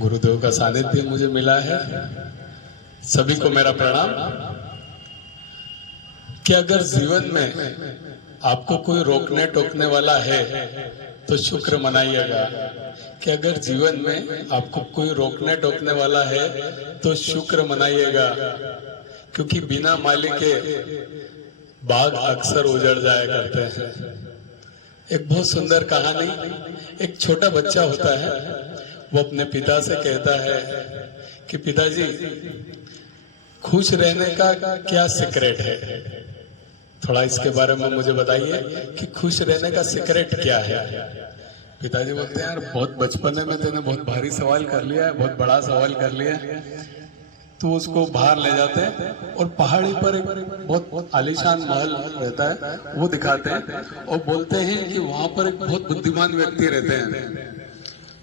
गुरुदेव का सानिध्य मुझे मिला है। सभी को मेरा प्रणाम। कि अगर जीवन में आपको कोई रोकने टोकने वाला है तो शुक्र मनाइएगा। कि अगर जीवन में आपको कोई रोकने टोकने वाला है तो शुक्र मनाइएगा, क्योंकि बिना माली के बाग अक्सर उजड़ जाया करते हैं। एक बहुत सुंदर कहानी, एक छोटा बच्चा होता है, वो अपने पिता से कहता है कि पिताजी खुश रहने का क्या सीक्रेट है, थोड़ा इसके बारे में मुझे बताइए कि खुश रहने का सीक्रेट क्या है। पिताजी बोलते हैं यार बहुत बचपने में तूने बहुत भारी सवाल कर लिया है, बहुत बड़ा सवाल कर लिया है। तो उसको बाहर ले जाते हैं और पहाड़ी पर एक बहुत आलीशान महल रहता है, वो दिखाते हैं और बोलते हैं कि वहां पर एक बहुत बुद्धिमान व्यक्ति रहते हैं,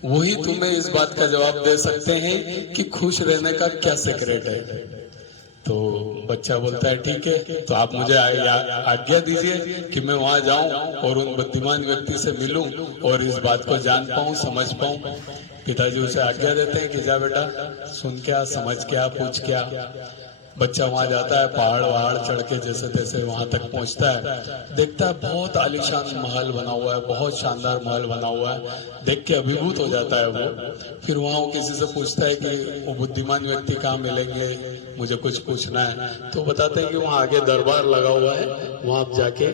वही तुम्हें इस बात का जवाब दे सकते हैं कि खुश रहने का क्या सीक्रेट है। तो बच्चा बोलता है ठीक है, तो आप मुझे आज्ञा दीजिए कि मैं वहां जाऊं और उन बुद्धिमान व्यक्ति से मिलूं और इस बात को जान पाऊं, समझ पाऊं। पिताजी उसे आज्ञा देते हैं कि जा बेटा, सुन क्या, समझ क्या, पूछ क्या। बच्चा वहां जाता है, पहाड़ वहाड़ चढ़ के जैसे तैसे वहां तक पहुंचता है, देखता है बहुत आलीशान महल बना हुआ है, बहुत शानदार महल बना हुआ है, देख के अभिभूत हो जाता है वो। फिर वहां वो किसी से पूछता है कि वो बुद्धिमान व्यक्ति कहाँ मिलेंगे, मुझे कुछ पूछना है। तो बताते हैं कि वहां आगे दरबार लगा हुआ है, वहां आप जाके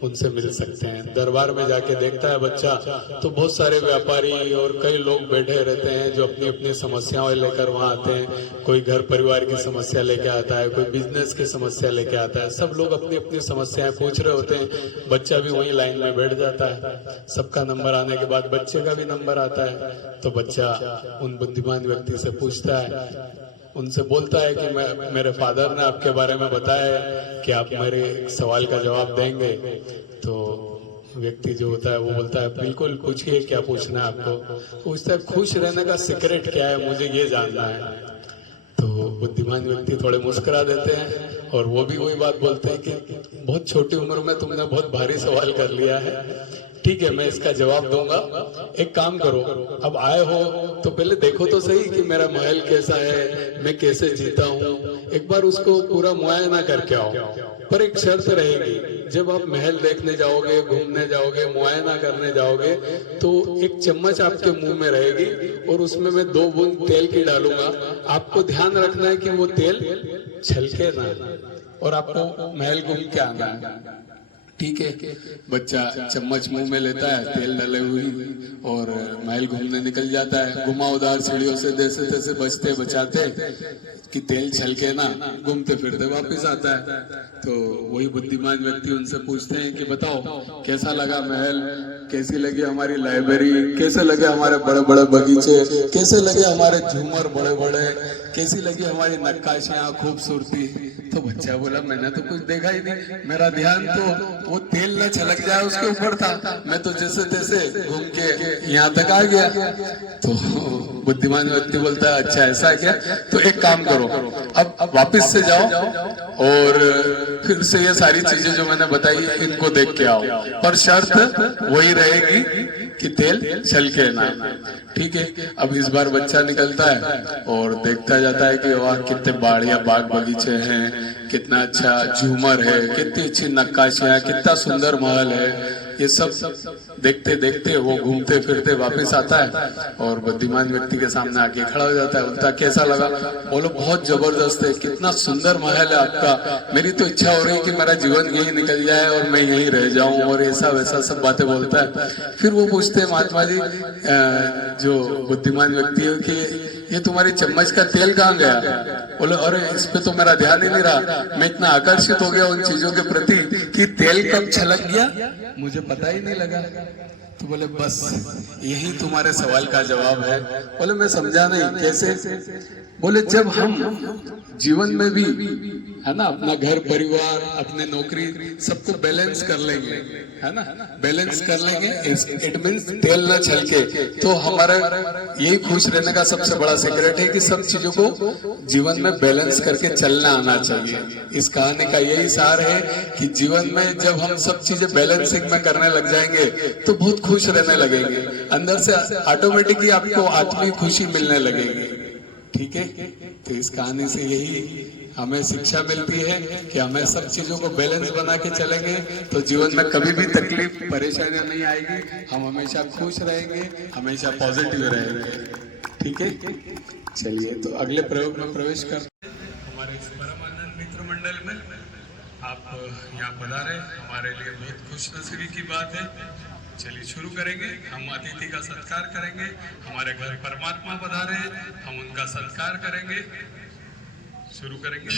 उनसे मिल सकते हैं। दरबार में जाके देखता है बच्चा तो बहुत सारे व्यापारी और कई लोग बैठे रहते हैं जो अपनी अपनी समस्याएं लेकर वहां आते हैं। कोई घर परिवार की समस्या लेके आता है, कोई बिजनेस की समस्या लेके आता है, सब लोग अपनी अपनी समस्याएं पूछ रहे होते हैं। बच्चा भी वहीं लाइन में बैठ जाता है। सबका नंबर आने के बाद बच्चे का भी नंबर आता है, तो बच्चा उन बुद्धिमान व्यक्ति से पूछता है, उनसे बोलता है कि मेरे फादर ने आपके बारे में बताया है कि आप मेरे सवाल का जवाब देंगे। तो व्यक्ति जो होता है वो बोलता है बिल्कुल पूछिए, क्या पूछना है आपको। पूछता है खुश रहने का सीक्रेट क्या है, मुझे ये जानना है। तो बुद्धिमान व्यक्ति थोड़े मुस्कुरा देते हैं और वो भी वही बात बोलते हैं कि बहुत छोटी उम्र में तुमने बहुत भारी सवाल कर लिया है, ठीक है मैं इसका जवाब दूंगा। एक काम करो, अब आए हो तो पहले देखो तो सही कि मेरा महल कैसा है, मैं कैसे जीता हूँ, एक बार उसको पूरा मुआयना करके आओ। पर एक शर्त रहेगी, जब आप महल देखने जाओगे, घूमने जाओगे, मुआयना करने जाओगे, तो एक चम्मच आपके मुंह में रहेगी और उसमें मैं 2 बूंद तेल की डालूंगा। आपको ध्यान रखना है कि वो तेल छलके ना, और आपको महल घूम के आना है, ठीक है। बच्चा चम्मच मुंह में लेता है तेल डाले हुई और महल घूमने निकल जाता है। घुमावदार सीढ़ियों से जैसे तैसे बचते बचाते कि तेल छलके ना, घूमते फिरते वापस आता है। तो वही बुद्धिमान व्यक्ति उनसे पूछते हैं कि बताओ कैसा लगा महल, कैसी लगी हमारी लाइब्रेरी, कैसे लगे हमारे बड़े बड़े बगीचे, कैसे लगे हमारे झूमर बड़े बड़े, कैसी लगी हमारी नक्काशियां, खूबसूरती। तो बच्चा बोला मैंने तो कुछ देखा ही नहीं, मेरा ध्यान तो वो तेल न छलक जाए उसके ऊपर था, मैं तो जैसे तैसे घूम के यहाँ तक आ गया। तो बुद्धिमान व्यक्ति बोलता है अच्छा ऐसा है क्या, तो एक काम करो, अब वापस से जाओ और फिर से ये सारी चीजें जो मैंने बताई इनको देख के आओ, पर शर्त वही रहेगी कि तेल छलके ना, ठीक है। अब इस बार बच्चा निकलता है और देखता जाता है कि वाह कितने बढ़िया बाग बगीचे हैं, कितना अच्छा झूमर है, कितनी अच्छी नक्काशियां, कितना सुंदर महल है। ये सब देखते देखते वो घूमते फिरते वापस आता है और बुद्धिमान व्यक्ति के सामने आके खड़ा हो जाता है। उनका कैसा लगा, बोलो बहुत जबरदस्त है, कितना सुंदर महल है आपका, मेरी तो इच्छा हो रही है कि मेरा जीवन यही निकल जाए और मैं यहीं रह जाऊं, और ऐसा वैसा सब बातें बोलता है। फिर वो पूछते हैं महात्मा जी, जो बुद्धिमान व्यक्ति है, कि ये तुम्हारी चम्मच का तेल कहाँ गया। बोले अरे इस पे तो मेरा ध्यान ही नहीं रहा, मैं इतना आकर्षित हो गया उन चीजों के प्रति कि तेल कब छलक गया मुझे पता ही नहीं लगा। तो बोले बस यही तुम्हारे सवाल का जवाब है। बोले मैं समझा नहीं, कैसे। बोले जब हम जीवन में भी है ना अपना घर परिवार, अपने नौकरी सबको बैलेंस कर लेंगे, है ना, बैलेंस कर लेंगे, इट मींस तेल न छलके, तो हमारा यही खुश रहने का सबसे बड़ा सीक्रेट है कि सब चीजों को जीवन में बैलेंस करके चलना आना चाहिए। इस कहानी का यही सार है कि जीवन में जब हम सब चीजें बैलेंसिंग में करने लग जाएंगे तो बहुत खुश रहने लगेंगे, अंदर से ऑटोमेटिकली आपको आत्मीय खुशी मिलने लगेगी। ठीक है, तो इस कहानी से यही हमें शिक्षा मिलती है कि हमें सब चीजों को बैलेंस बना के चलेंगे तो जीवन में कभी भी तकलीफ परेशानियां नहीं आएगी, हम हमेशा खुश रहेंगे, हमेशा पॉजिटिव रहेंगे। ठीक है, चलिए तो अगले प्रयोग में प्रवेश करते हैं। हमारे इस परमानंद मित्र मंडल में आप यहाँ पधारे, हमारे लिए बहुत खुश नसीबी की बात है। चलिए शुरू करेंगे, हम अतिथि का सत्कार करेंगे। हमारे घर परमात्मा पधारे हैं, हम उनका सत्कार करेंगे। शुरू करेंगे।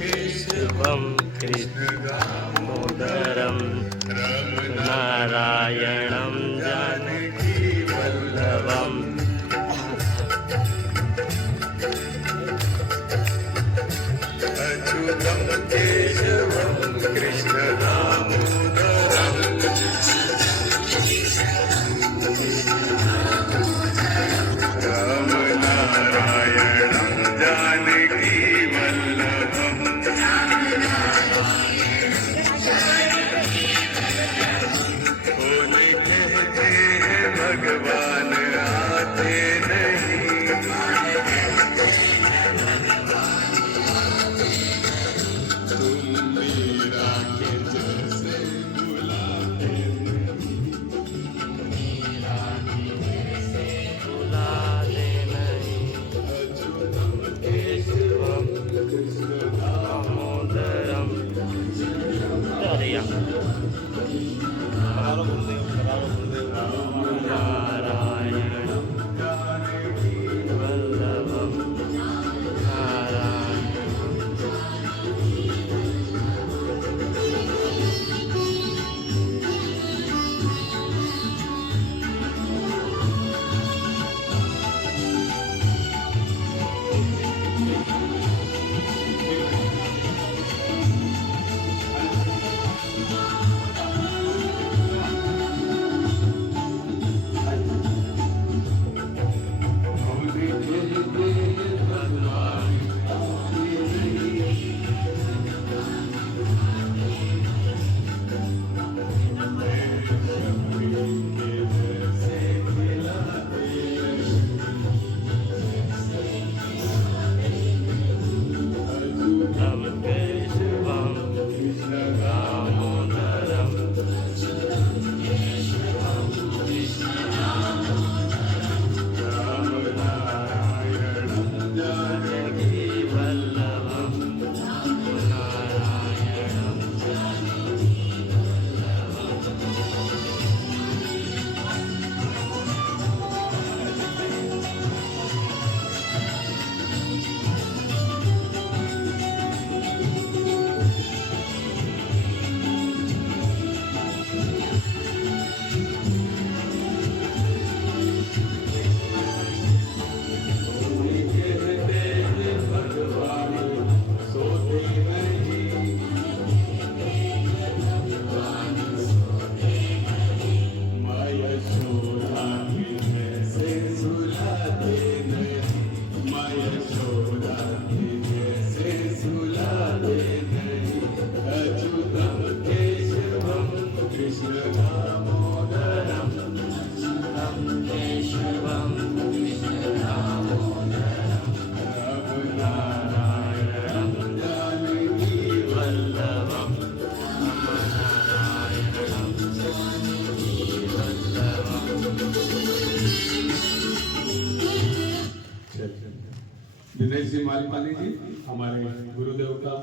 केशवं कृष्णदामोदरं नारायणं जानकीवल्लभम् अच्युतं केशवं कृष्णदामोदरं रामनारायणं जानकीवल्लभम् भगवान आते नहीं, तुम मीरा के जैसे बुलाते नहीं, मीरा के जैसे बुलाते नहीं। अच्युतम केशवम कृष्ण दामोदरम। नारायणं जानकीवल्लभं नारायणं। दिनेश जी मालपानी जी हमारे गुरुदेव का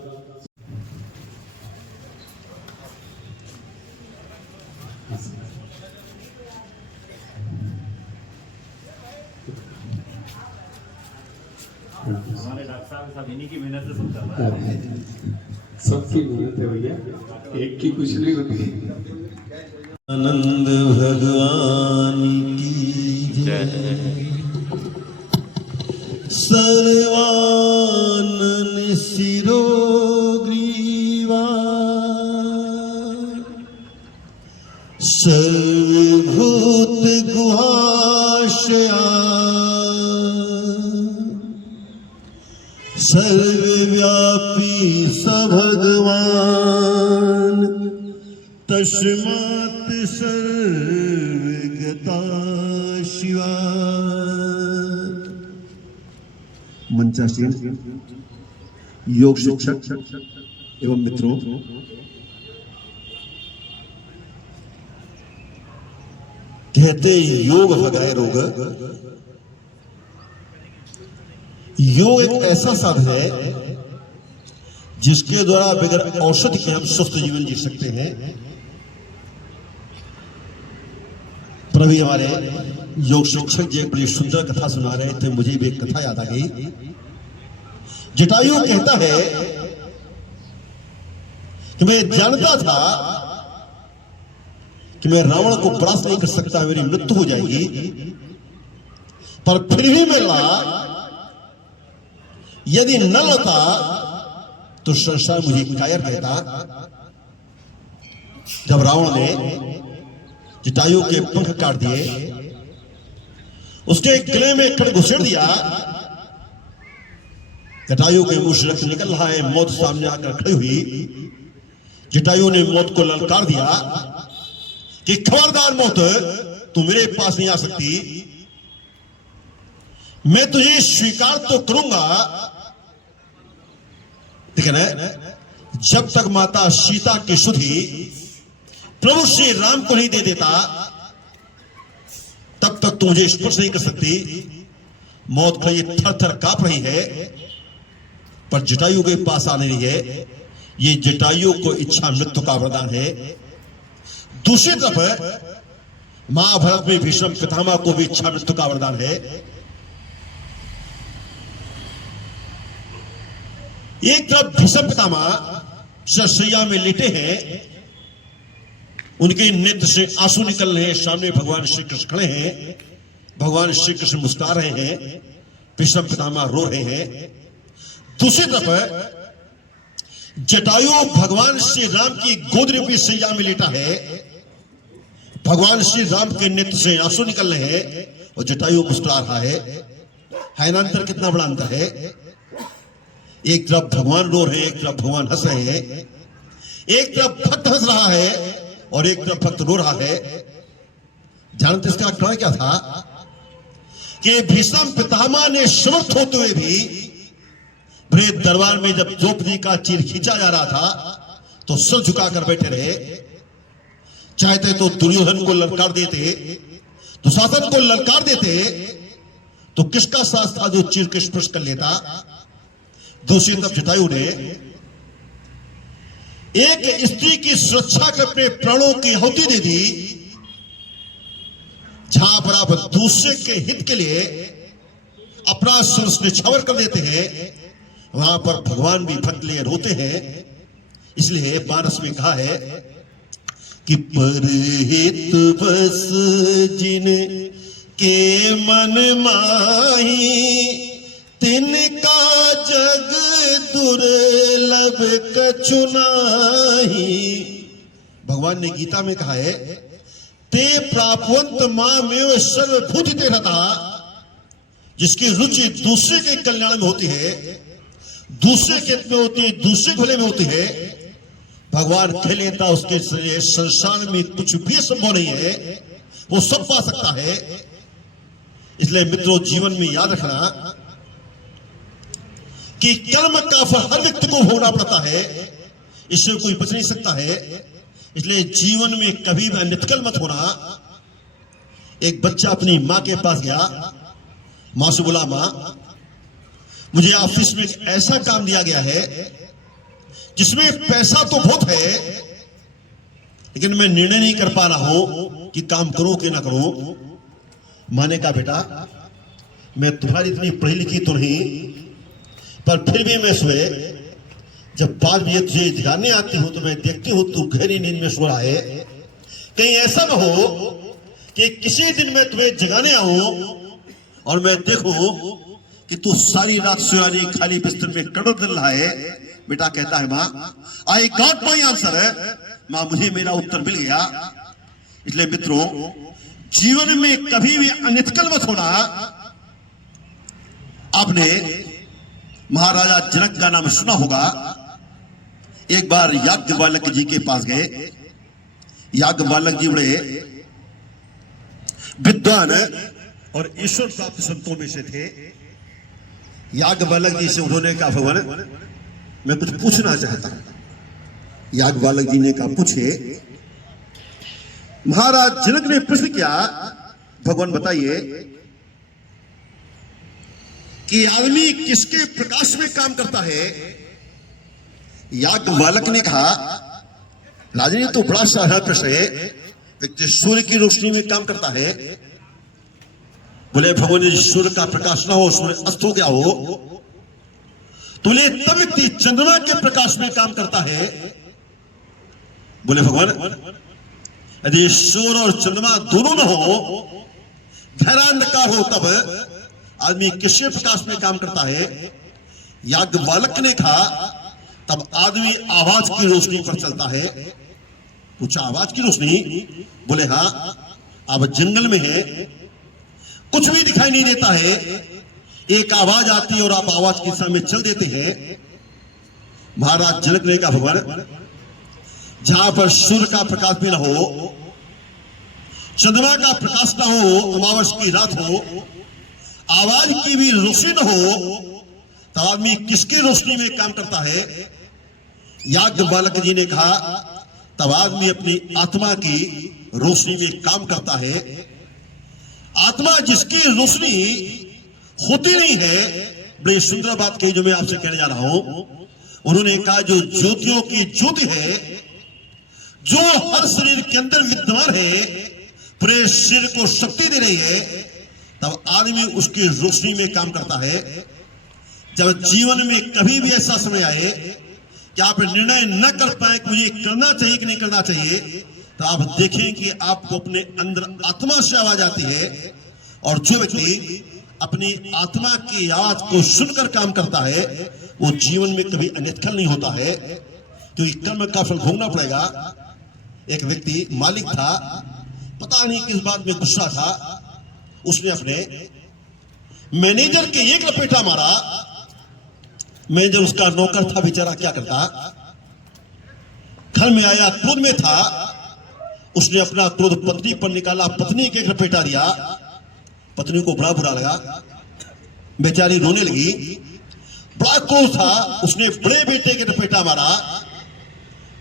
हमारे डॉक्टर साहब सब इन्हीं की मेहनत से सब कर रहा है। सबकी मेहनत है भैया, एक की कुछ नहीं होती। आनंद भगवान सर्वानन शिरोग्रीवा सर्वभूत गुहाशया सर्वव्यापी सभगवान तस्मात् सर्वगता शिवा। मंचासीन योग शिक्षक एवं मित्रों, कहते योग भगाए रोग। योग एक ऐसा साधन है जिसके द्वारा बगैर औषधि के हम स्वस्थ जीवन जी सकते हैं। पर अभी हमारे योग शिक्षक जी एक बड़ी सुंदर कथा सुना रहे थे, मुझे भी एक कथा याद आ गई। जटायु कहता है कि मैं जानता था कि मैं रावण को परास्त नहीं कर सकता, मेरी मृत्यु हो जाएगी, पर फिर भी मैं लड़ा। यदि न लड़ता तो संसार मुझे कायर कहता। जब रावण ने जटायु के पंख काट दिए, उसके गले में खड़ घुसेड़ दिया, जटायु के मुंह से रक्त निकल रहा है, मौत सामने आकर खड़ी हुई। जटायु ने मौत को ललकार दिया कि खबरदार मौत, तू मेरे पास नहीं आ सकती। मैं तुझे स्वीकार तो करूंगा, लेकिन जब तक माता सीता की सुधि प्रभु श्री राम को नहीं दे देता, तब तक तू मुझे स्पर्श नहीं कर सकती। मौत खड़ी थर थर कांप रही है, पर जटायु के पास आ नहीं है। ये जटायु को इच्छा मृत्यु का वरदान है। दूसरी तरफ महाभारत में भीष्म पितामह को भी इच्छा मृत्यु का वरदान है। एक तरफ भीष्म पितामह शैया में लेटे हैं, उनके नेत्र से आंसू निकल रहे हैं, सामने भगवान श्री कृष्ण खड़े हैं, भगवान श्री कृष्ण मुस्कुरा रहे हैं, भीष्म पितामह रो रहे हैं। दूसरी तरफ जटायु भगवान श्री राम की गोद रूपी सैया में लेटा है, भगवान श्री राम के नेत्र से आंसू निकल रहे हैं और जटायु मुस्कुरा रहा है। ना अंतर? कितना बड़ा अंतर है। एक तरफ भगवान रो रहे हैं, एक तरफ भगवान हंस रहे हैं। एक तरफ भक्त हंस रहा है और एक तरफ भक्त रो रहा है। जानते इसका कारण क्या था कि भीष्म पितामह ने समर्थ होते हुए भी बड़े दरबार में जब द्रौपदी का चीर खींचा जा रहा था तो सर झुकाकर बैठे रहे। चाहते तो दुर्योधन को ललकार देते, दुशासन को ललकार देते, तो किसका साथ था जो चीर के स्पर्श कर लेता। दूसरी तरफ जटायु ने एक स्त्री की सुरक्षा के अपने प्राणों की आहुति दे दी। जहां पर आप दूसरे के हित के लिए अपना सर्वस्व न्यौछावर कर देते हैं, वहां पर भगवान भी भक्त लिए रोते हैं। इसलिए मानस में कहा है कि परहित बस जिन के मन माही, तिनका जग दुर्लभ कछु नाहि। भगवान ने गीता में कहा है, ते प्रापवंत मां में सर्वभूति ते रहता। जिसकी रुचि दूसरे के कल्याण में होती है, दूसरे के हित में होती है, दूसरे भले में होती है, भगवान कह लेता उसके संसार में कुछ भी संभव नहीं है, वो सब पा सकता है। इसलिए मित्रों, जीवन में याद रखना कि कर्म का फल हर व्यक्ति को भोगना पड़ता है, इससे कोई बच नहीं सकता है। इसलिए जीवन में कभी भी निष्कल मत होना। एक बच्चा अपनी मां के पास गया, मां से बोला, मां मुझे ऑफिस में ऐसा काम दिया गया है जिसमें पैसा तो बहुत है, लेकिन मैं निर्णय नहीं कर पा रहा हूं कि काम करूं कि ना करूं। मां ने कहा, बेटा मैं तुम्हारी इतनी पढ़ी लिखी तो नहीं, पर फिर भी मैं सोए जब 5 बजे तुझे जगाने आती हूं तो मैं देखती हूं तू गहरी नींद में सो रहा है। कहीं ऐसा ना हो कि किसी दिन मैं तुम्हें जगाने आऊं और मैं देखूं कि तू सारी रात सोया नहीं, खाली बिस्तर में कड़क दिल रहा है। बेटा कहता है, माँ आई गॉट माई आंसर है, माँ मुझे मेरा उत्तर मिल गया। इसलिए मित्रों, जीवन में कभी भी अनएथिकल मत होना। आपने महाराजा जनक का नाम सुना होगा। एक बार याज्ञवल्क्य जी के पास गए। याज्ञवल्क्य जी बड़े विद्वान और ईश्वर प्राप्त संतों में से थे। याज्ञवल्क्य जी से उन्होंने कहा, भगवान मैं कुछ पूछना चाहता हूं। याज्ञवल्क्य जी ने कहा, पूछे। महाराज जनक ने प्रश्न किया, भगवान बताइए कि आदमी किसके प्रकाश में काम करता है। याज्ञवल्क्य ने कहा, राजन ये तो बड़ा साधारण प्रश्न है, व्यक्ति सूर्य की रोशनी में काम करता है। बोले, भगवान यदि सूर्य का प्रकाश ना हो, सूर्य अस्त हो गया हो, तो बोले तब व्यक्ति चंद्रमा के प्रकाश में काम करता है। बोले, भगवान यदि सूर्य और चंद्रमा दोनों न हो, गहरा अंधकार हो, तब आदमी किसके प्रकाश में काम करता है। याज्ञवल्क्य ने कहा, तब आदमी आवाज की रोशनी पर चलता है। पूछा, आवाज की रोशनी? बोले, हाँ। अब जंगल में है, कुछ भी दिखाई नहीं देता है, एक आवाज आती है और आप आवाज की दिशा में चल देते हैं। महाराज जनक ने कहा, भगवान जहां पर सूर्य का प्रकाश भी ना हो, चंद्रमा का प्रकाश ना हो, अमावस की रात हो, आवाज की भी रोशनी न हो, तो आदमी किसकी रोशनी में काम करता है। याज्ञवल्क्य जी ने कहा, तब आदमी अपनी आत्मा की रोशनी में काम करता है। आत्मा जिसकी रोशनी होती नहीं है। बड़ी सुंदर बात कही जो मैं आपसे कहने जा रहा हूं। उन्होंने कहा, जो ज्योतियों की ज्योति है, जो हर शरीर के अंदर विद्यमान है, पूरे शरीर को शक्ति दे रही है, तब आदमी उसकी रोशनी में काम करता है। जब जीवन में कभी भी ऐसा समय आए कि आप निर्णय न कर पाए कि मुझे करना चाहिए कि नहीं करना चाहिए, तो आप देखें कि आपको अपने अंदर आत्मा से आवाज आती है। और जो व्यक्ति अपनी आत्मा की आवाज को सुनकर काम करता है, वो जीवन में कभी अनएथिकल नहीं होता है, क्योंकि कर्म का फल भोगना पड़ेगा। एक व्यक्ति मालिक था, पता नहीं किस बात में गुस्सा था, उसने अपने मैनेजर के एक लपेटा मारा। मैनेजर उसका नौकर था, बेचारा क्या करता, घर में आया, क्रोध में था, उसने अपना क्रोध पत्नी पर निकाला, पत्नी के एक लपेटा दिया। पत्नी को बड़ा बुरा लगा, बेचारी रोने लगी। बड़ा क्रोध था, उसने बड़े बेटे के लपेटा मारा।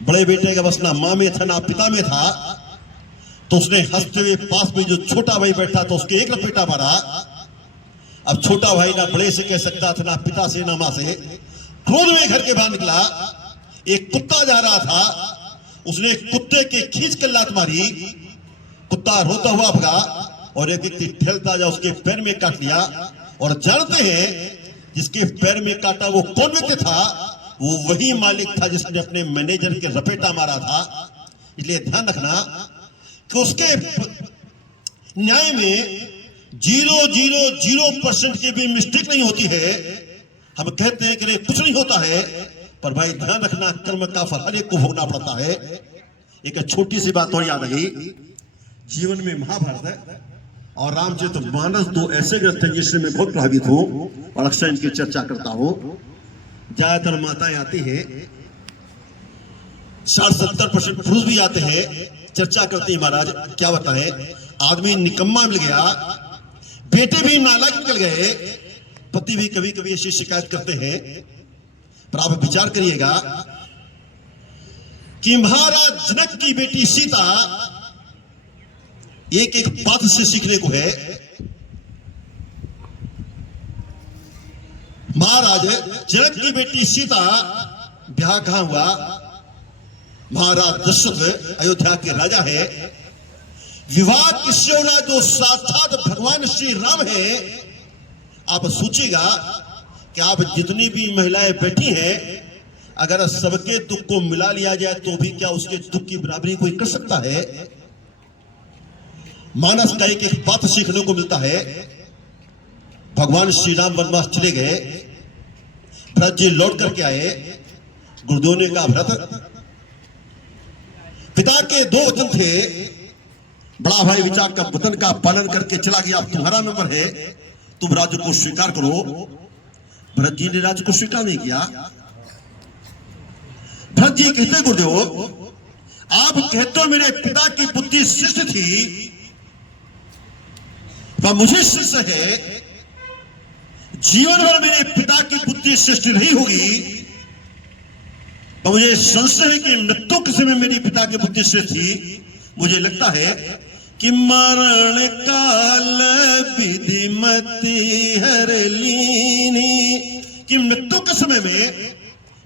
बड़े बेटे का बस ना मां में था ना पिता में था, तो उसने हंसते हुए पास में जो छोटा भाई बैठा था उसके एक लपेटा मारा। अब छोटा भाई ना बड़े से कह सकता था, ना पिता से ना मां से। क्रोध में घर के बाहर निकला, एक कुत्ता जा रहा था, उसने कुत्ते के खींच कर लात मारी। कुत्ता रोता हुआ भगा और एक व्यक्ति ठेलता जा उसके पैर में काट लिया। और जानते हैं जिसके पैर में काटा वो कौन व्यक्ति था? वो वही मालिक था जिसने अपने मैनेजर के लपेटा मारा था। इसलिए ध्यान रखना कि उसके न्याय में 0.00% की भी मिस्टेक नहीं होती है। हम कहते हैं कि कुछ नहीं होता है, पर भाई ध्यान रखना, कर्म का फल हर एक को भोगना पड़ता है। एक छोटी सी बात और याद आ गई। जीवन में महाभारत है और रामचरितमानस दो ऐसे ग्रंथ हैं जिससे मैं बहुत प्रभावित हूं और अक्सर इनकी चर्चा करता हूं। ज्यादातर माताएं आती हैं, 60-70% पुरुष भी आते हैं, चर्चा करते हैं, महाराज क्या बताएं, आदमी निकम्मा मिल गया, बेटे भी नालायक निकल गए, पति भी कभी कभी ऐसी शिकायत करते हैं। पर आप विचार करिएगा कि महाराज जनक की बेटी सीता एक एक बात से सीखने को है। महाराज जनक की बेटी सीता ब्याह कहां हुआ? महाराज दशरथ अयोध्या के राजा है, विवाह किससे हो रहा? जो साक्षात भगवान श्री राम है। आप सोचिएगा कि आप जितनी भी महिलाएं बैठी हैं, अगर सबके दुख को मिला लिया जाए तो भी क्या उसके दुख की बराबरी कोई कर सकता है? मानस का एक पात्र सीखने को मिलता है। भगवान श्री राम वनवास चले गए, भरत जी लौट करके आए। गुरुदेव ने कहा, भरत, पिता के 2 वचन थे, बड़ा भाई विचार का वचन का पालन करके चला गया, अब तुम्हारा नंबर है, तुम राज्य को स्वीकार करो। भरत जी ने राज्य को स्वीकार नहीं किया। भरत जी कहते, गुरुदेव आप कहते हो मेरे पिता की बुद्धि श्रेष्ठ थी, पर मुझे शिष्य है, जीवन भर मेरे पिता की बुद्धि श्रेष्ठ नहीं होगी, पर मुझे संशय है कि मृत्यु के समय मेरी पिता की बुद्धि श्रेष्ठ थी। मुझे लगता है कि मरण काल विधिमति हर लीनी, कि मृत्यु के समय में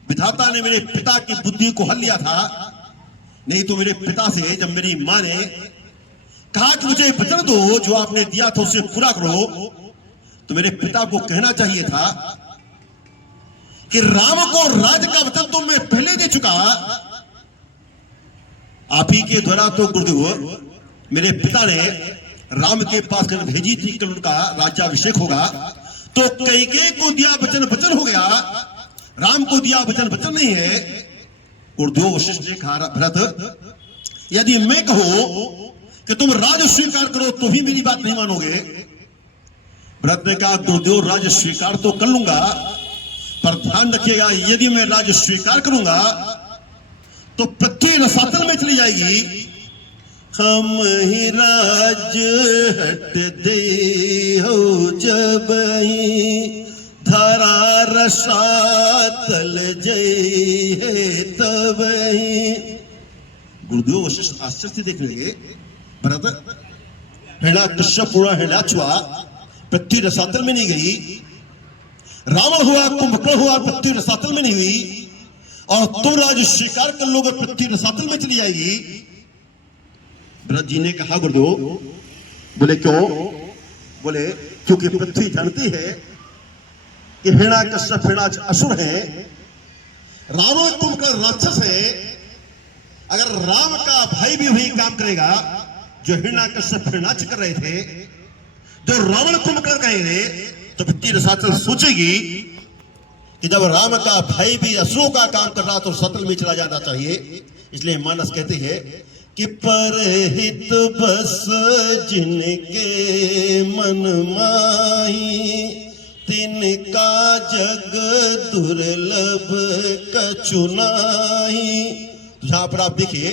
विधाता ने मेरे पिता की बुद्धि को हल लिया था। नहीं तो मेरे पिता से जब मेरी मां ने कहा कि मुझे वचन दो, जो आपने दिया था उसे पूरा करो, तो मेरे पिता को कहना चाहिए था कि राम को राज का वचन तो मैं पहले दे चुका, आप ही के द्वारा तो गुरुदेव मेरे पिता ने राम के पास भेजी थी कि उनका राज्याभिषेक होगा, तो कैकेयी को दिया वचन वचन हो गया, राम को दिया वचन वचन नहीं है। गुरुदेव वशिष्ठ ने कहा, भरत, यदि मैं कहूं कि तुम राज स्वीकार करो तो भी मेरी बात नहीं मानोगे। भरत ने कहा, गुरुदेव राज स्वीकार तो कर लूंगा, पर ध्यान रखिएगा, यदि मैं राज स्वीकार करूंगा तो पृथ्वी रसातल में चली जाएगी। हम ही राज हट दे हो जब ही, धरा रसातल जय है तब ही। गुरुदेव वशिष्ठ आश्चर्य से देख लेंगे, भरत, हेड़ा कश्यप हुआ, हेड़ा छुआ, पृथ्वी रसातल में नहीं गई, रावण हुआ, कुंभकर्ण हुआ, पृथ्वी रसातल में नहीं हुई, और तुम राज स्वीकार कर लोगे, पृथ्वी रसातल में चली जाएगी। भरत जी ने कहा, गुरुदेव, बोले क्यों? बोले क्योंकि पृथ्वी जानती है कि हेड़ा कश्यप हेड़ा असुर है, रावण कुंभकर्ण राक्षस है। अगर राम का भाई भी वही काम करेगा जो हिरणा कश्यप हिरणाक्ष कर रहे थे, जो रावण कुंभकर्ण कहेंगे, तो पृथ्वी रसातल सोचेगी कि जब राम का भाई भी असुरों का काम कर रहा तो सतल में चला जाना चाहिए। इसलिए मानस कहते हैं कि परहित बस जिनके मन माही, तिनका जग दुर्लभ कछु नाहि। यहां पर आप देखिए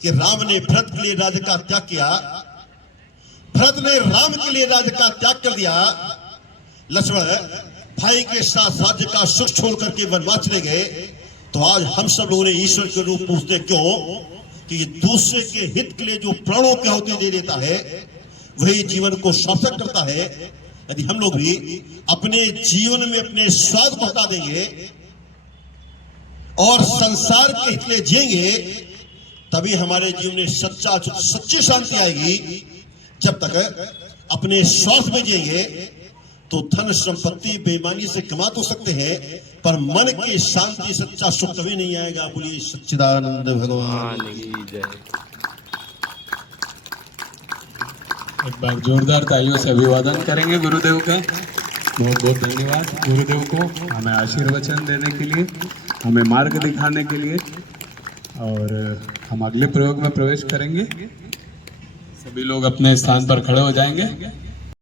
कि राम ने भरत के लिए राज्य का त्याग किया, भरत ने राम के लिए राज्य का त्याग कर दिया। लक्ष्मण भाई के साथ राज्य का सुख छोड़ करके वनवास चले गए। तो आज हम सब लोगों ने ईश्वर के रूप पूछते क्यों? कि दूसरे के हित के लिए जो प्राणों की आहुति दे देता है वही जीवन को सार्थक करता है। यदि हम लोग भी अपने जीवन में अपने स्वाद को हटा देंगे और संसार के हित लिए जिएंगे, तभी हमारे जीवन में सच्ची शांति आएगी। जब तक अपने स्वार्थ में जिएंगे तो धन संपत्ति बेईमानी से कमा तो सकते हैं, पर मन की शांति सच्चा सुख कभी नहीं आएगा। बोलिए सच्चिदानंद भगवान की जय। एक बार जोरदार तालियों से अभिवादन करेंगे गुरुदेव का। बहुत बहुत धन्यवाद गुरुदेव को हमें आशीर्वचन देने के लिए, हमें मार्ग दिखाने के लिए। और हम अगले प्रयोग में प्रवेश करेंगे। सभी लोग अपने स्थान पर खड़े हो जाएंगे।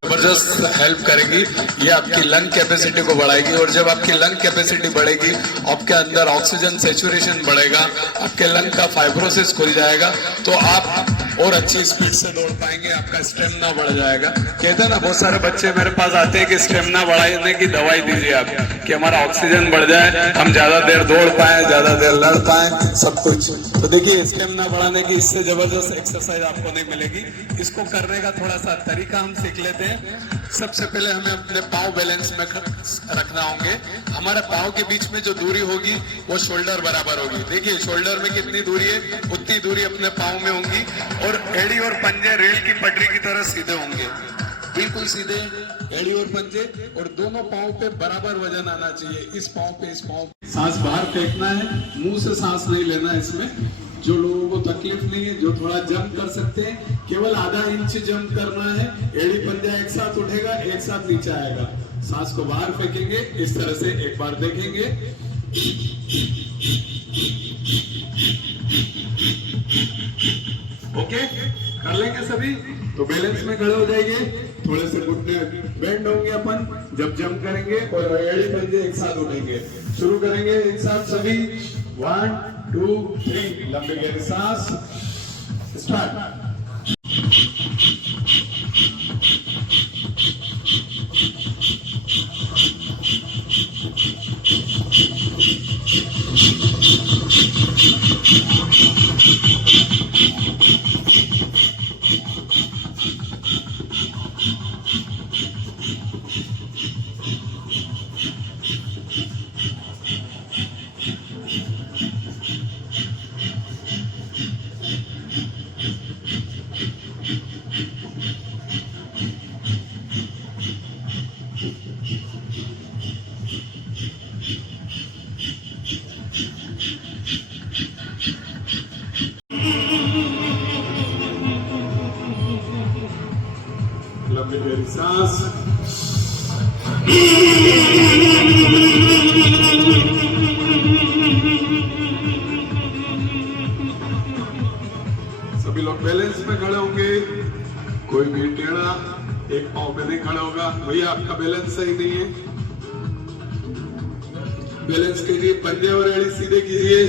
जबरदस्त हेल्प करेगी, ये आपकी लंग कैपेसिटी को बढ़ाएगी, और जब आपकी लंग कैपेसिटी बढ़ेगी आपके अंदर ऑक्सीजन सैचुरेशन बढ़ेगा, आपके लंग का फाइब्रोसिस खुल जाएगा, तो आप और अच्छी स्पीड से दौड़ पाएंगे, आपका स्टेमिना बढ़ जाएगा। कहते हैं ना, बहुत सारे बच्चे मेरे पास आते हैं कि स्टेमिना बढ़ाने की दवाई दीजिए आप, कि हमारा ऑक्सीजन बढ़ जाए, हम ज्यादा देर दौड़ पाए, ज्यादा देर लड़ पाए, सब कुछ। तो देखिए, स्टेमिना बढ़ाने की इससे जबरदस्त एक्सरसाइज आपको नहीं मिलेगी। इसको करने का थोड़ा सा तरीका हम सीख लेते हैं। सबसे पहले हमें अपने पाँव बैलेंस में रखना होंगे। हमारे पाँव के बीच में जो दूरी होगी वो शोल्डर बराबर होगी। देखिए, शोल्डर में कितनी दूरी है, उतनी दूरी अपने पाँव में होंगी, और एड़ी और पंजे रेल की पटरी की तरह सीधे होंगे, बिल्कुल सीधे एड़ी और पंजे, और दोनों पाँव पे बराबर वजन आना चाहिए। इस पाँव पे, इस पाँव। सांस बाहर फेंकना है, मुंह से सांस नहीं लेना है इसमें। जो लोगों को तकलीफ नहीं है, जो थोड़ा जंप कर सकते हैं, केवल आधा इंच जंप करना है। एड़ी पंजा एक साथ उठेगा, एक साथ नीचे आएगा, सांस को बाहर फेंकेंगे, इस तरह से एक बार देखेंगे। ओके, कर लेंगे सभी। तो बैलेंस में खड़े हो जाइए, थोड़े से घुटने बेंड होंगे अपन जब जंप करेंगे, और एड़ी पंजे एक साथ उठेंगे। शुरू करेंगे एक साथ सभी। 1 2 3, लंबे गहरी सांस, स्टार्ट। लंबी गहरी सांस। सभी लोग बैलेंस में खड़े होंगे, कोई भी टेढ़ा एक पांव पे नहीं खड़ा होगा। भैया आपका बैलेंस सही नहीं है, बैलेंस के लिए पंजे और एड़ी सीधे कीजिए,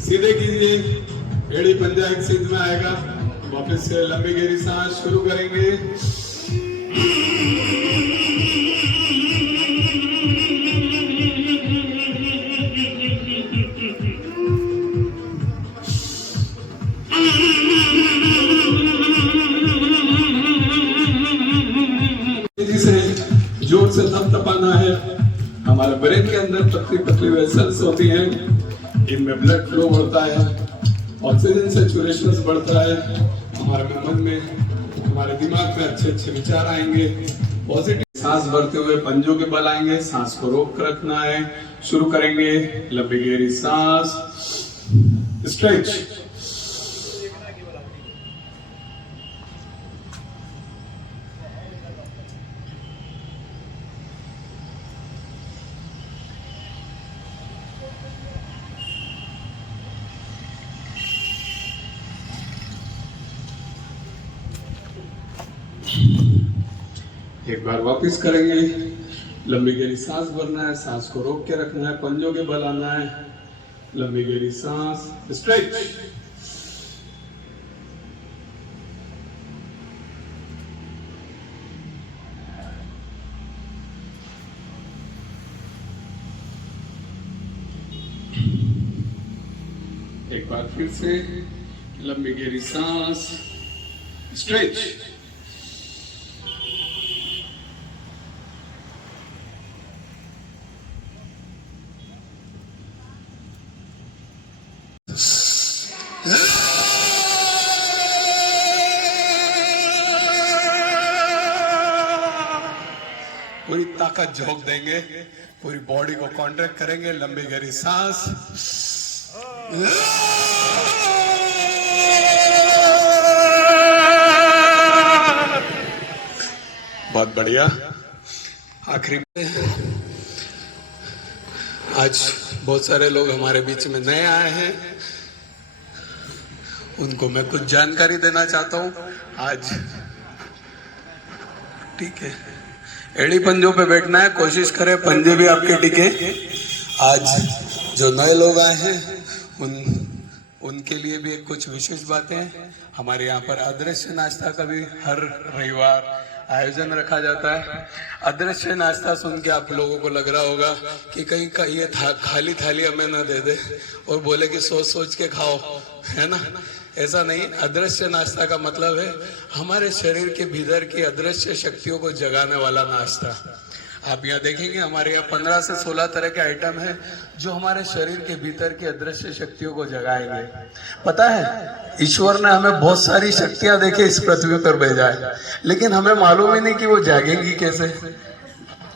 सीधे कीजिए। एड़ी पंजा एक सीध में आएगा। वापस से लंबी गहरी सांस शुरू करेंगे। तेजी से जोर से थपथपाना है। हमारे ब्रेन के अंदर पतली पतली वेसल्स होती हैं, इनमें ब्लड फ्लो बढ़ता है, ऑक्सीजन सैचुरेशन बढ़ता है, हमारे मन में, हमारे दिमाग में अच्छे अच्छे विचार आएंगे, पॉजिटिव। सांस भरते हुए पंजों के बल आएंगे, सांस को रोक कर रखना है। शुरू करेंगे, लंबी गहरी सांस, स्ट्रेच। एक बार वापस करेंगे, लंबी गहरी सांस भरना है, सांस को रोक के रखना है, पंजों के बल आना है, लंबी गहरी सांस, स्ट्रेच। एक बार फिर से लंबी गहरी सांस, स्ट्रेच। पूरी ताकत झोंक देंगे, पूरी बॉडी को कॉन्ट्रैक्ट करेंगे। लंबी गहरी सांस, बहुत बढ़िया। आखिरी आज बहुत सारे लोग हमारे बीच में नए आए हैं, उनको मैं कुछ जानकारी देना चाहता हूं आज। ठीक है, एड़ी पंजों पे बैठना है, कोशिश करें पंजे भी आपके टिके। आज जो नए लोग आए हैं उनके लिए भी कुछ विशेष बातें हैं। हमारे यहाँ पर अदृश्य नाश्ता का भी हर रविवार आयोजन रखा जाता है। अदृश्य नाश्ता सुन के आप लोगों को लग रहा होगा कि कहीं का ये खाली थाली हमें ना दे दे और बोले कि सोच सोच के खाओ, है ना। ऐसा नहीं। अदृश्य नाश्ता का मतलब है हमारे शरीर के भीतर की अदृश्य शक्तियों को जगाने वाला नाश्ता। आप यहाँ देखेंगे हमारे यहाँ 15 से 16 तरह के आइटम हैं जो हमारे शरीर के भीतर की अदृश्य शक्तियों को जगाएंगे। पता है ईश्वर ने हमें बहुत सारी शक्तियां देके इस पृथ्वी पर भेजा है, लेकिन हमें मालूम ही नहीं कि वो जागेंगी कैसे।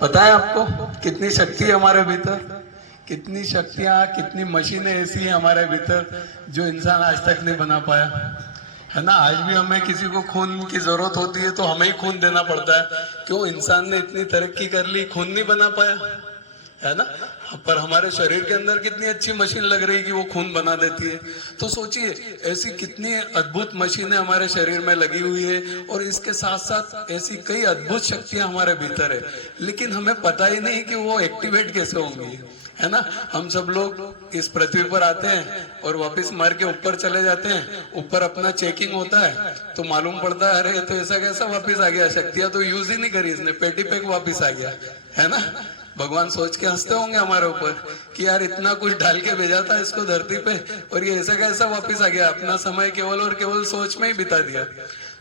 पता है आपको कितनी शक्ति है हमारे भीतर? कितनी शक्तियां, कितनी मशीनें ऐसी हैं हमारे भीतर जो इंसान आज तक नहीं बना पाया, है ना। आज भी हमें किसी को खून की जरूरत होती है तो हमें ही खून देना पड़ता है। क्यों? इंसान ने इतनी तरक्की कर ली, खून नहीं बना पाया, है ना। पर हमारे शरीर के अंदर कितनी अच्छी मशीन लग रही है कि वो खून बना देती है। तो सोचिए, ऐसी कितनी अद्भुत मशीनें हमारे शरीर में लगी हुई है और इसके साथ साथ ऐसी कई अद्भुत शक्तियां हमारे भीतर है, लेकिन हमें पता ही नहीं कि वो एक्टिवेट कैसे होंगी, है ना। हम सब लोग इस पृथ्वी पर आते हैं और वापस मर के ऊपर चले जाते हैं। ऊपर अपना चेकिंग होता है तो मालूम पड़ता है, अरे तो ऐसा कैसा वापस आ गया, शक्तियां तो यूज ही नहीं करी इसने, पेटी पैक वापस आ गया, है ना। भगवान सोच के हंसते होंगे हमारे ऊपर कि यार इतना कुछ डाल के भेजा था इसको धरती पे और ये ऐसा कैसा वापस आ गया, अपना समय केवल और केवल सोच में ही बिता दिया।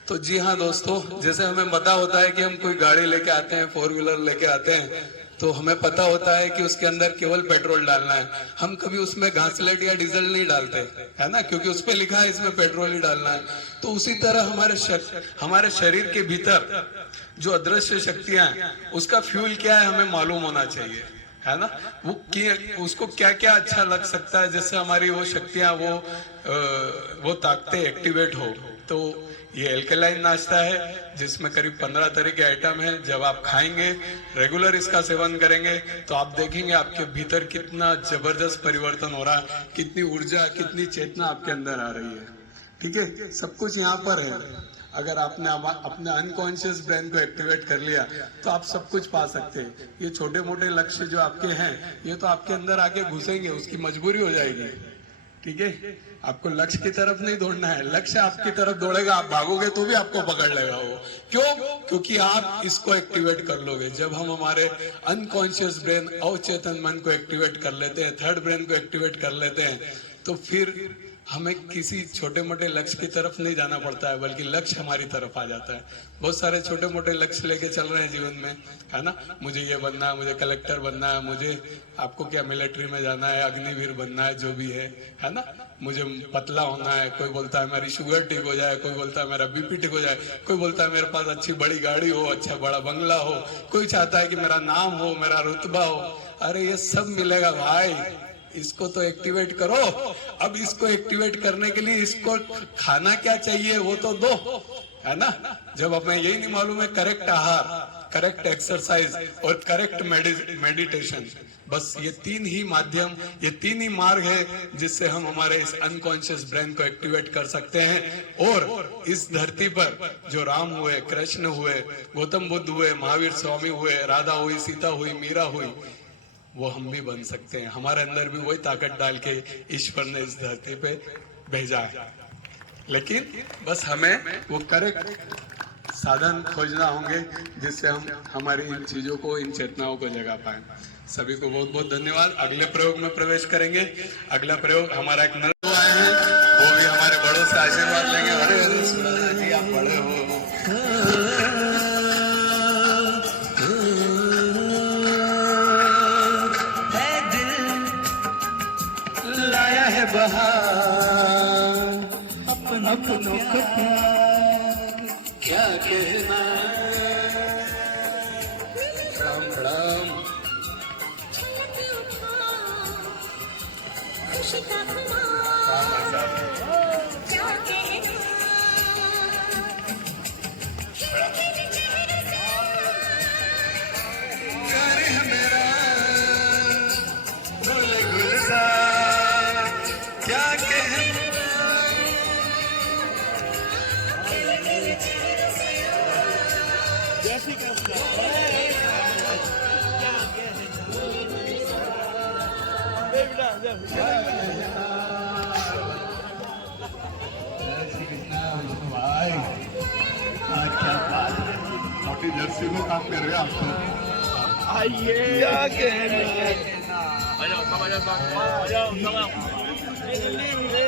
तो जी हाँ दोस्तों, जैसे हमें पता होता है कि हम कोई गाड़ी लेके आते हैं, 4 व्हीलर लेके आते हैं, तो हमें पता होता है कि उसके अंदर केवल पेट्रोल डालना है। हम कभी उसमें घासलेट या डीजल नहीं डालते, है ना, क्योंकि उस पर लिखा है इसमें पेट्रोल ही डालना है। तो उसी तरह हमारे शरीर के भीतर जो अदृश्य शक्तियां हैं, उसका फ्यूल क्या है हमें मालूम होना चाहिए, है ना। उसको क्या क्या अच्छा लग सकता है जिससे हमारी वो शक्तियां, वो ताकतें एक्टिवेट हो। तो ये एल्कलाइन नाश्ता है जिसमें करीब 15 तरह के आइटम है। जब आप खाएंगे, रेगुलर इसका सेवन करेंगे, तो आप देखेंगे आपके भीतर कितना जबरदस्त परिवर्तन हो रहा है, कितनी ऊर्जा, कितनी चेतना आपके अंदर आ रही है। ठीक है, सब कुछ यहाँ पर है। अगर आपने अपने अनकॉन्शियस ब्रेन को एक्टिवेट कर लिया तो आप सब कुछ पा सकते हैं। ये छोटे मोटे लक्ष्य जो आपके हैं, ये तो आपके अंदर आके घुसेंगे, उसकी मजबूरी हो जाएगी। ठीक है, आपको लक्ष्य की तरफ नहीं दौड़ना है, लक्ष्य आपकी तरफ दौड़ेगा, आप भागोगे तो भी आपको पकड़ लेगा वो। क्यों? क्योंकि आप इसको एक्टिवेट कर लोगे। जब हम हमारे अनकॉन्शियस ब्रेन, अवचेतन मन को एक्टिवेट कर लेते हैं, थर्ड ब्रेन को एक्टिवेट कर लेते हैं, तो फिर हमें किसी छोटे मोटे लक्ष्य की तरफ नहीं जाना पड़ता है, बल्कि लक्ष्य हमारी तरफ आ जाता है। बहुत सारे छोटे मोटे लक्ष्य लेके चल रहे हैं जीवन में, है ना। मुझे ये बनना है, मुझे कलेक्टर बनना है, मुझे आपको क्या मिलिट्री में जाना है, अग्निवीर बनना है, जो भी है ना। मुझे पतला होना है, कोई बोलता है मेरी शुगर ठीक हो जाए, कोई बोलता है मेरा बीपी ठीक हो जाए, कोई बोलता है मेरे पास अच्छी बड़ी गाड़ी हो, अच्छा बड़ा बंगला हो, कोई चाहता है कि मेरा नाम हो, मेरा रुतबा हो। अरे ये सब मिलेगा भाई, इसको तो एक्टिवेट करो। अब इसको एक्टिवेट करने के लिए इसको खाना क्या चाहिए वो तो दो, है ना। जब हमें यही नहीं मालूम है करेक्ट आहार, करेक्ट एक्सरसाइज और करेक्ट मेडिटेशन, बस ये 3 ही माध्यम, ये 3 ही मार्ग है जिससे हम हमारे इस अनकॉन्शियस ब्रेन को एक्टिवेट कर सकते हैं। और इस धरती पर जो राम हुए, कृष्ण हुए, गौतम बुद्ध हुए, महावीर स्वामी हुए, राधा हुई, सीता हुई, मीरा हुई, वो हम भी बन सकते हैं। हमारे अंदर भी वही ताकत डाल के ईश्वर ने इस धरती पे भेजा है, लेकिन बस हमें वो करेक्ट साधन खोजना होंगे जिससे हम हमारी इन चीजों को, इन चेतनाओं को जगा पाए। सभी को बहुत बहुत धन्यवाद। अगले प्रयोग में प्रवेश करेंगे। अगला प्रयोग हमारा एक नर आए हैं, वो भी हमारे बड़ों से आशीर्वाद लेंगे। अरे अरे सुना जी, आप बड़े हो। अपनों को क्या कहना। राम राम। भाई क्या बात है, मोटी जर्सी को काम कर रहे हो आप तो। आइए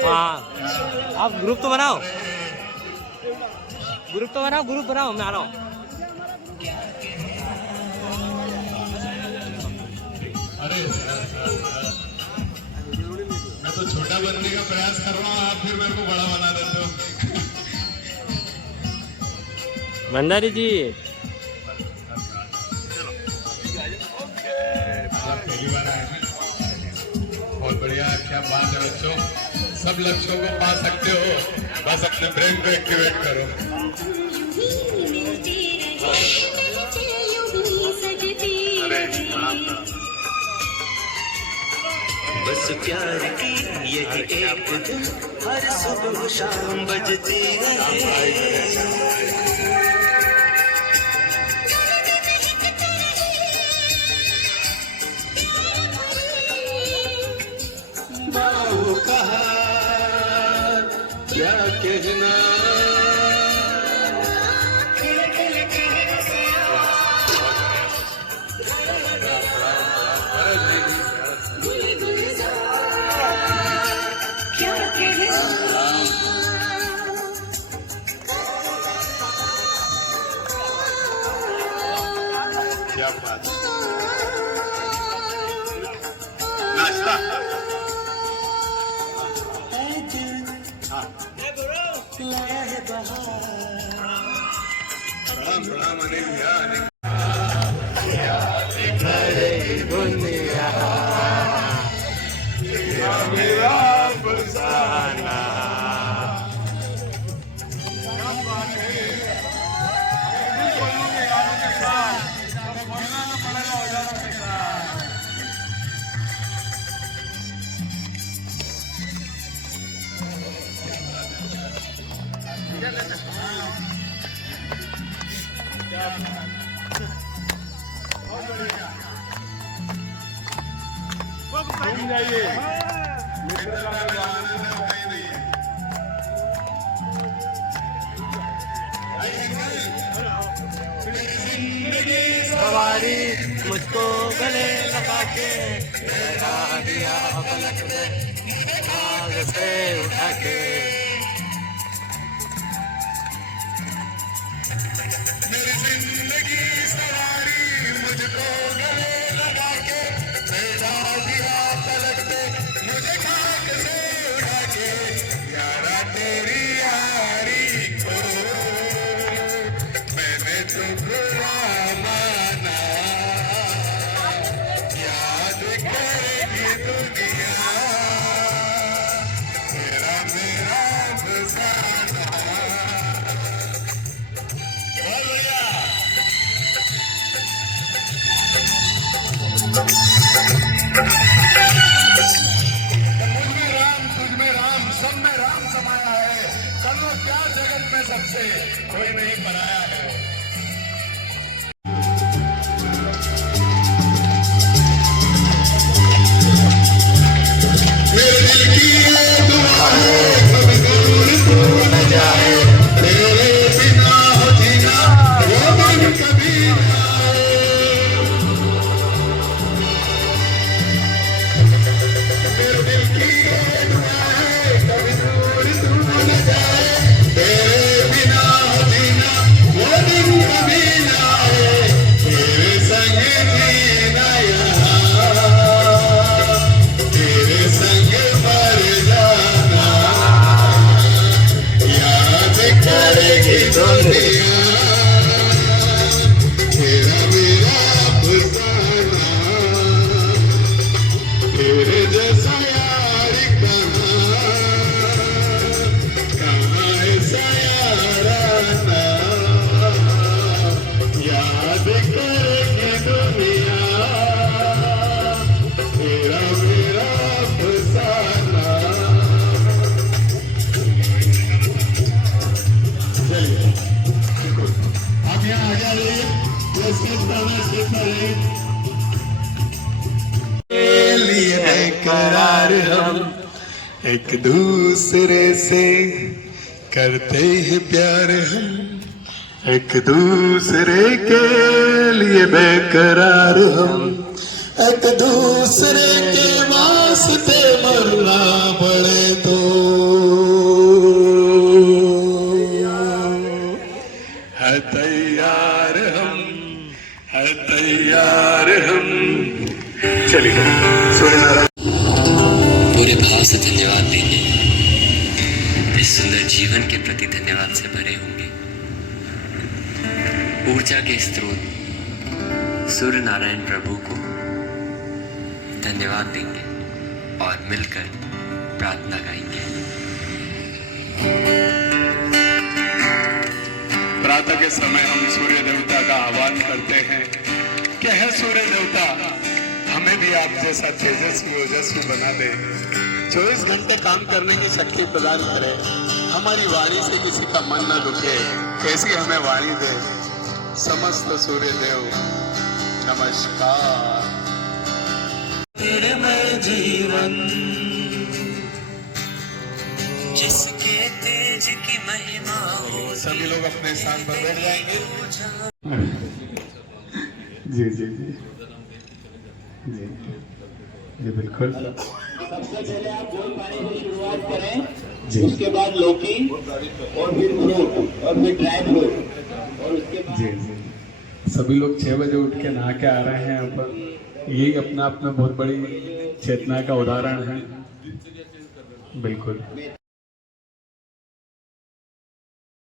हाँ, आप ग्रुप तो बनाओ, ग्रुप तो बनाओ, ग्रुप बनाओ, मैं आ रहा हूँ। अरे मैं तो छोटा बनने का प्रयास कर रहा हूँ, आप फिर मेरे को बड़ा बना देते हो। भंडारी जी पहली बार आए हैं। बहुत बढ़िया, क्या बात है बच्चों, सब लक्ष्यों को पा सकते हो, बस अपने ब्रेन को एक्टिवेट करो। बस प्यार की यही एक धुन हर सुबह शाम बजती रहे। बाहों का क्या कहना, क्या बात है। नाश्ता प्रणाम प्रणाम अनिल भैया, अनिल सवारी मुझको गले लगा के लगा दिया पलक में आग से उठा के। मेरी जिंदगी सवारी मुझको गले लगा के बैठा दिया पलक पे मुझे खाक से उठा के। यारा तेरी यारी को मैंने तो बुरा माना, याद करेगी दुनिया तेरा मेरा फसाना। बहुत बढ़िया। मुझमें राम तुझमें राम सब में राम समाया है, चलो प्यार जगत में सबसे कोई नहीं पराया है। मेरे दिल की ये दुआ है कभी दूर तू न जाए, तेरे बिना हो जीना वो दिन कभी ना आए। मेरे दिल की ये दुआ है कभी दूर तू न जाए, तेरे बिना हो जीना वो दिन कभी ना आए। तेरे संग जीना यहाँ, तेरे संग मर जाना, याद करेगी दुनिया तेरा मेरा अफसाना। तेरे जैसा यार कहाँ है सयाराना, याद करेगी दुनिया तेरा मेरा अफसाना। चलिए आप यहाँ आ जाइए, लिए बेकरार हम एक दूसरे से करते हैं प्यार, हम एक दूसरे के लिए बेकरार, हम एक दूसरे के वास्ते मरना पड़े तो है तैयार हम, है तैयार हम। चलिए सूर्यनारायण पूरे भाव से धन्यवाद देंगे, इस सुंदर जीवन के प्रति धन्यवाद से भरे होंगे। ऊर्जा के स्रोत सूर्य नारायण प्रभु को धन्यवाद देंगे। और मिलकर प्रार्थना गाएंगे। प्रातः के समय हम सूर्य देवता का आह्वान करते हैं कि है सूर्य देवता, हमें भी आप जैसा तेजस्वी ओजस्वी बना दे, 24 घंटे काम करने की शक्ति प्रदान करे, हमारी वाणी से किसी का मन न दुखे, कैसी हमें वाणी दे। समस्त सूर्य देव नमस्कार। तेरे में जीवन जिसके तेज की महिमा हो। सभी लोग अपने स्थान पर बैठ जाएंगे। जी जी जी जी जी बिल्कुल। सबसे पहले आप गोल पानी से शुरुआत करें, उसके बाद लौकी और फिर फ्रूट और फिर ड्राई फ्रूट और उसके बाद जी जी सभी लोग 6 बजे उठ के नहा के आ रहे हैं यहाँ पर। यही अपने आप में बहुत बड़ी चेतना का उदाहरण है। बिल्कुल।